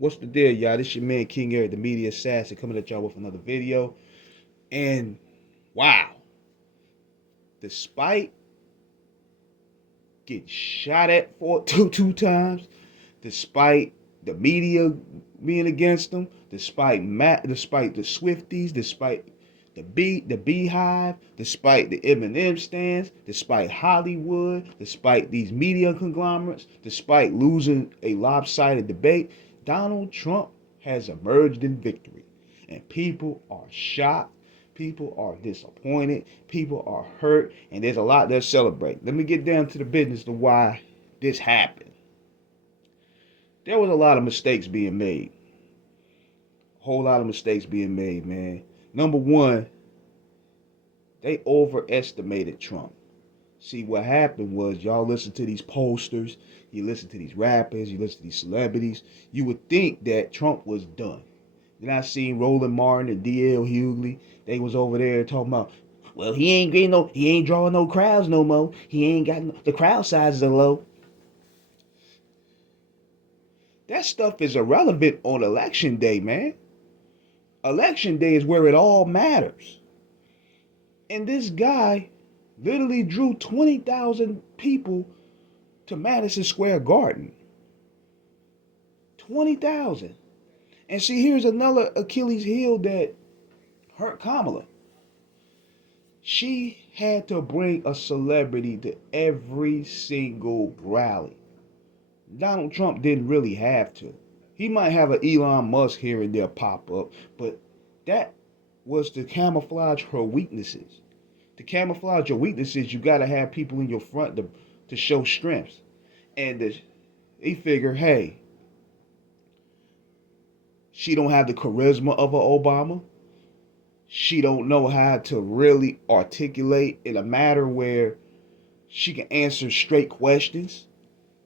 What's the deal, y'all? This your man King Eric, the media assassin, coming at y'all with another video. And wow, despite getting shot at for two times, despite the media being against them, despite the Swifties, despite the Beehive, despite the Eminem stands, despite Hollywood, despite these media conglomerates, despite losing a lopsided debate, Donald Trump has emerged in victory. And people are shocked. People are disappointed. People are hurt. And there's a lot they're celebrating. Let me get down to the business of why this happened. There was a lot of mistakes being made. A whole lot of mistakes being made, man. Number one, they overestimated Trump. See, what happened was y'all listen to these posters, you listen to these rappers, you listen to these celebrities, you would think that Trump was done. Then I seen Roland Martin and D.L. Hughley. They was over there talking about, well, he ain't drawing no crowds no more. He ain't got the crowd sizes are low. That stuff is irrelevant on election day, man. Election day is where it all matters. And this guy literally drew 20,000 people to Madison Square Garden. 20,000. And see, here's another Achilles heel that hurt Kamala. She had to bring a celebrity to every single rally. Donald Trump didn't really have to. He might have an Elon Musk here and there pop up, but that was to camouflage her weaknesses. To camouflage your weaknesses, you gotta have people in your front to show strengths. And they figure, hey, she don't have the charisma of an Obama. She don't know how to really articulate in a matter where she can answer straight questions.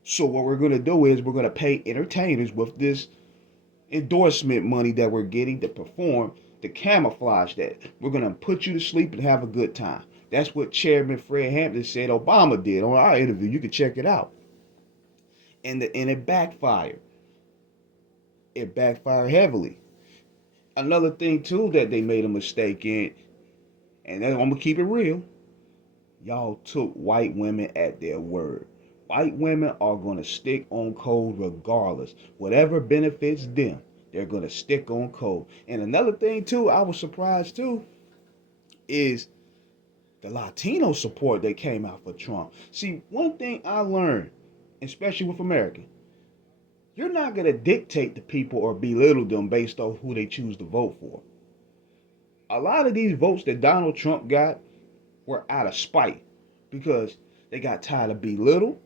So what we're gonna do is we're gonna pay entertainers with this endorsement money that we're getting to perform to camouflage that. We're gonna put you to sleep and have a good time. That's what Chairman Fred Hampton said Obama did on our interview. You can check it out. And it backfired. It backfired heavily. Another thing too that they made a mistake in, and I'm gonna keep it real, y'all took white women at their word. White women are gonna stick on code regardless. Whatever benefits them, they're gonna stick on code. And another thing too, I was surprised too, is the Latino support that came out for Trump. See, one thing I learned, especially with America, you're not going to dictate to people or belittle them based on who they choose to vote for. A lot of these votes that Donald Trump got were out of spite because they got tired of belittled.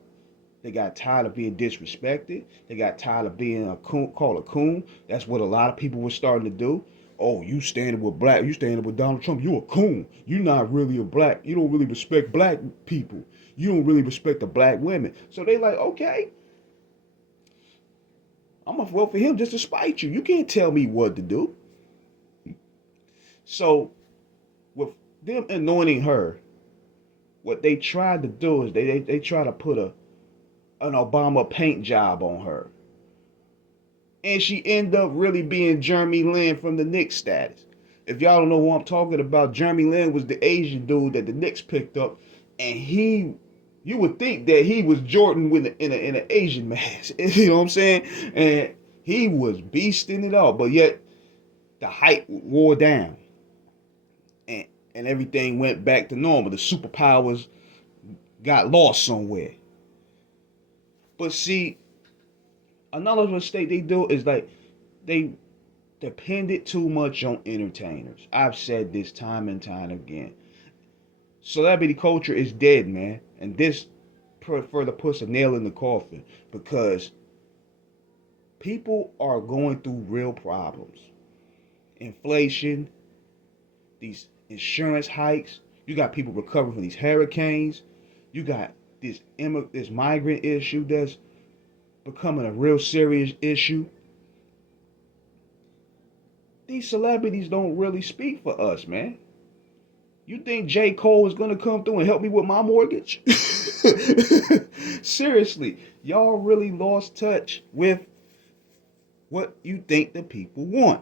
They got tired of being disrespected. They got tired of being called a coon. That's what a lot of people were starting to do. Oh, you standing with black, you standing with Donald Trump, you a coon. You're not really a black, you don't really respect black people. You don't really respect the black women. So they like, okay, I'm gonna vote for him just to spite you. You can't tell me what to do. So with them anointing her, what they tried to do is they try to put an Obama paint job on her. And she ended up really being Jeremy Lin from the Knicks status. If y'all don't know who I'm talking about, Jeremy Lin was the Asian dude that the Knicks picked up, and you would think that he was Jordan with in an Asian mask. You know what I'm saying? And he was beasting it all, but yet the hype wore down, and everything went back to normal. The superpowers got lost somewhere. But see, another mistake they do is like they depended too much on entertainers. I've said this time and time again. Celebrity culture is dead, man. And this further puts a nail in the coffin because people are going through real problems. Inflation, these insurance hikes. You got people recovering from these hurricanes. You got this migrant issue that's becoming a real serious issue. These celebrities don't really speak for us, man. You think J. Cole is going to come through and help me with my mortgage? Seriously, y'all really lost touch with what you think the people want.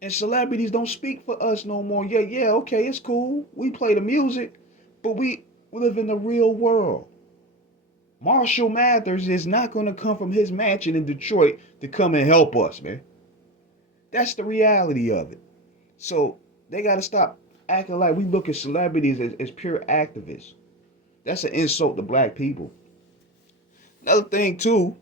And celebrities don't speak for us no more. Yeah, yeah, okay, it's cool. We play the music, but we live in the real world. Marshall Mathers is not going to come from his mansion in Detroit to come and help us, man. That's the reality of it. So they got to stop acting like we look at celebrities as pure activists. That's an insult to black people. Another thing, too,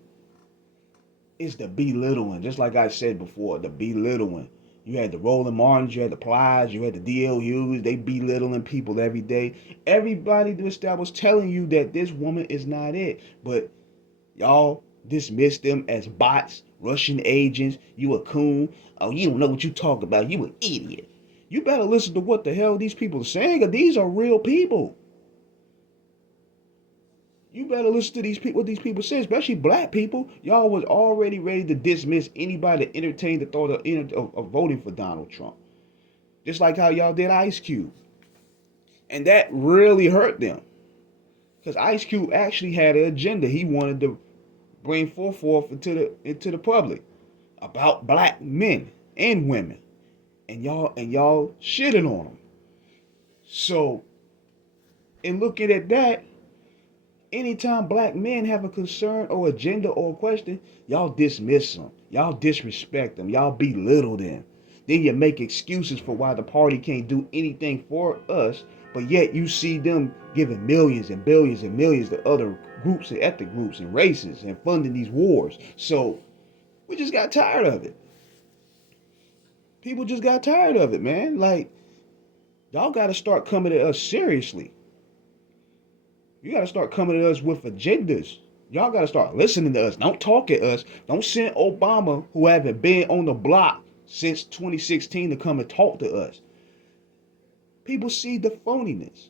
is the belittling. Just like I said before, the belittling. You had the Roland Martins, you had the Plies, you had the D.L. Hughes. They belittling people every day. Everybody that was telling you that this woman is not it. But y'all dismiss them as bots, Russian agents. You a coon. Oh, you don't know what you talk about. You an idiot. You better listen to what the hell these people are saying. These are real people. You better listen to these people, what these people say, especially black people. Y'all was already ready to dismiss anybody that entertained the thought of voting for Donald Trump. Just like how y'all did Ice Cube. And that really hurt them. Because Ice Cube actually had an agenda he wanted to bring forth into the public about black men and women. And y'all shitting on them. So in looking at that, anytime black men have a concern or agenda or a question, y'all dismiss them. Y'all disrespect them. Y'all belittle them. Then you make excuses for why the party can't do anything for us, but yet you see them giving millions and billions and millions to other groups and ethnic groups and races and funding these wars. So we just got tired of it. People just got tired of it, man. Like, y'all got to start coming at us seriously. You got to start coming to us with agendas. Y'all got to start listening to us. Don't talk at us. Don't send Obama, who haven't been on the block since 2016, to come and talk to us. People see the phoniness.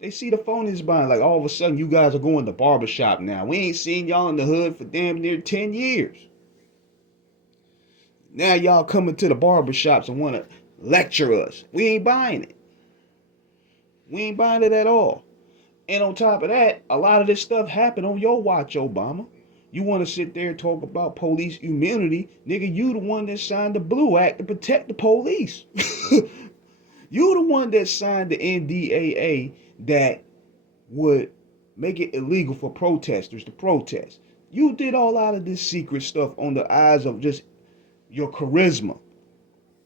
They see the phoniness behind. Like, all of a sudden, you guys are going to barbershop now. We ain't seen y'all in the hood for damn near 10 years. Now y'all coming to the barbershops and want to lecture us. We ain't buying it. We ain't buying it at all. And on top of that, a lot of this stuff happened on your watch, Obama. You want to sit there and talk about police immunity? Nigga, you the one that signed the Blue Act to protect the police. You the one that signed the NDAA that would make it illegal for protesters to protest. You did all out of this secret stuff on the eyes of just your charisma.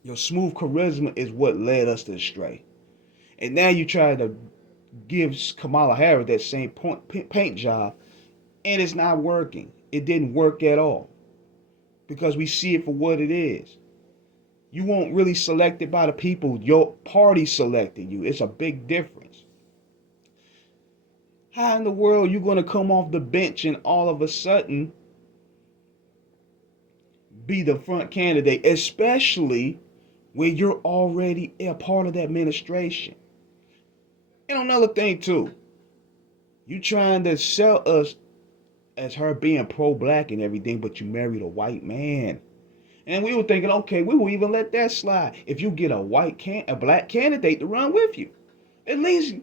Your smooth charisma is what led us to astray. And now you try to give Kamala Harris that same paint job, and it's not working. It didn't work at all because we see it for what it is. You won't really selected by the people. Your party selected you. It's a big difference. How in the world are you going to come off the bench and all of a sudden be the front candidate, especially when you're already a part of the administration? And another thing too, you trying to sell us as her being pro-black and everything, but you married a white man. And we were thinking, okay, we will even let that slide if you get a black candidate to run with you. At least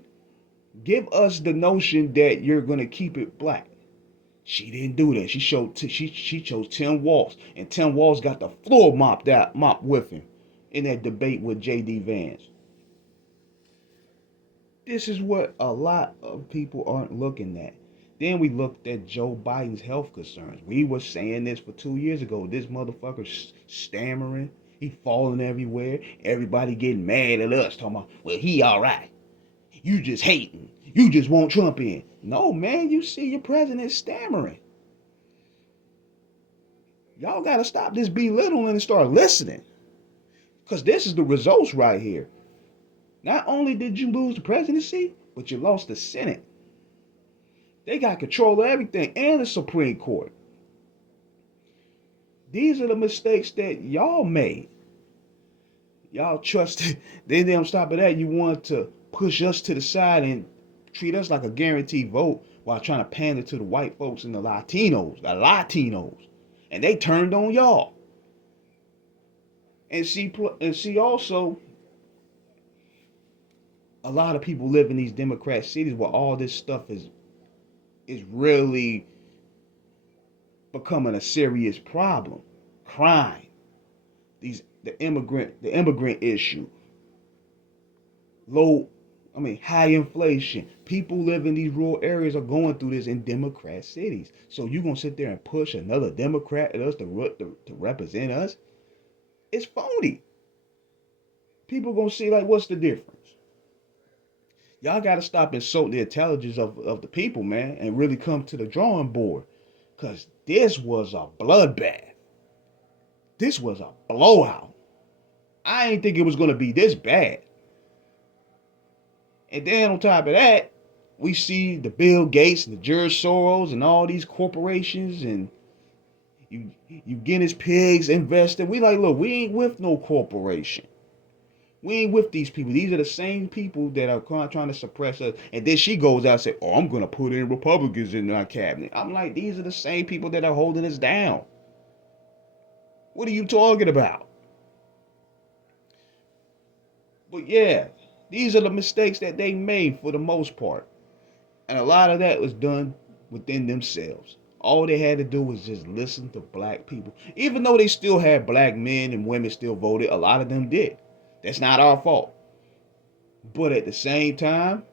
give us the notion that you're gonna keep it black. She didn't do that. She chose Tim Walz, and Tim Walz got the floor mopped with him in that debate with J.D. Vance. This is what a lot of people aren't looking at. Then we looked at Joe Biden's health concerns. We were saying this for 2 years ago. This motherfucker stammering. He falling everywhere. Everybody getting mad at us. Talking about, well, he all right. You just hating. You just want Trump in. No, man, you see your president stammering. Y'all got to stop this belittling and start listening. Because this is the results right here. Not only did you lose the presidency, but you lost the Senate. They got control of everything and the Supreme Court. These are the mistakes that y'all made. Y'all trusted. Then on top of that, you want to push us to the side and treat us like a guaranteed vote while trying to pander to the white folks and the Latinos. And they turned on y'all. And see also, a lot of people live in these Democrat cities where all this stuff is really becoming a serious problem. Crime, the immigrant issue, low, high inflation. People live in these rural areas are going through this in Democrat cities. So you gonna sit there and push another Democrat at us to represent us? It's phony. People gonna see like, what's the difference? Y'all gotta stop insulting the intelligence of the people, man, and really come to the drawing board. Cause this was a bloodbath. This was a blowout. I ain't think it was gonna be this bad. And then on top of that, we see the Bill Gates and the George Soros and all these corporations and you Guinness pigs invested. We like, look, we ain't with no corporation. We ain't with these people. These are the same people that are trying to suppress us. And then she goes out and says, oh, I'm going to put in Republicans in our cabinet. I'm like, these are the same people that are holding us down. What are you talking about? But yeah, these are the mistakes that they made for the most part. And a lot of that was done within themselves. All they had to do was just listen to black people. Even though they still had black men and women still voted, a lot of them did. That's not our fault. But at the same time,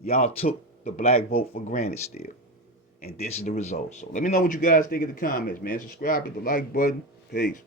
y'all took the black vote for granted still. And this is the result. So let me know what you guys think in the comments, man. Subscribe, hit the like button. Peace.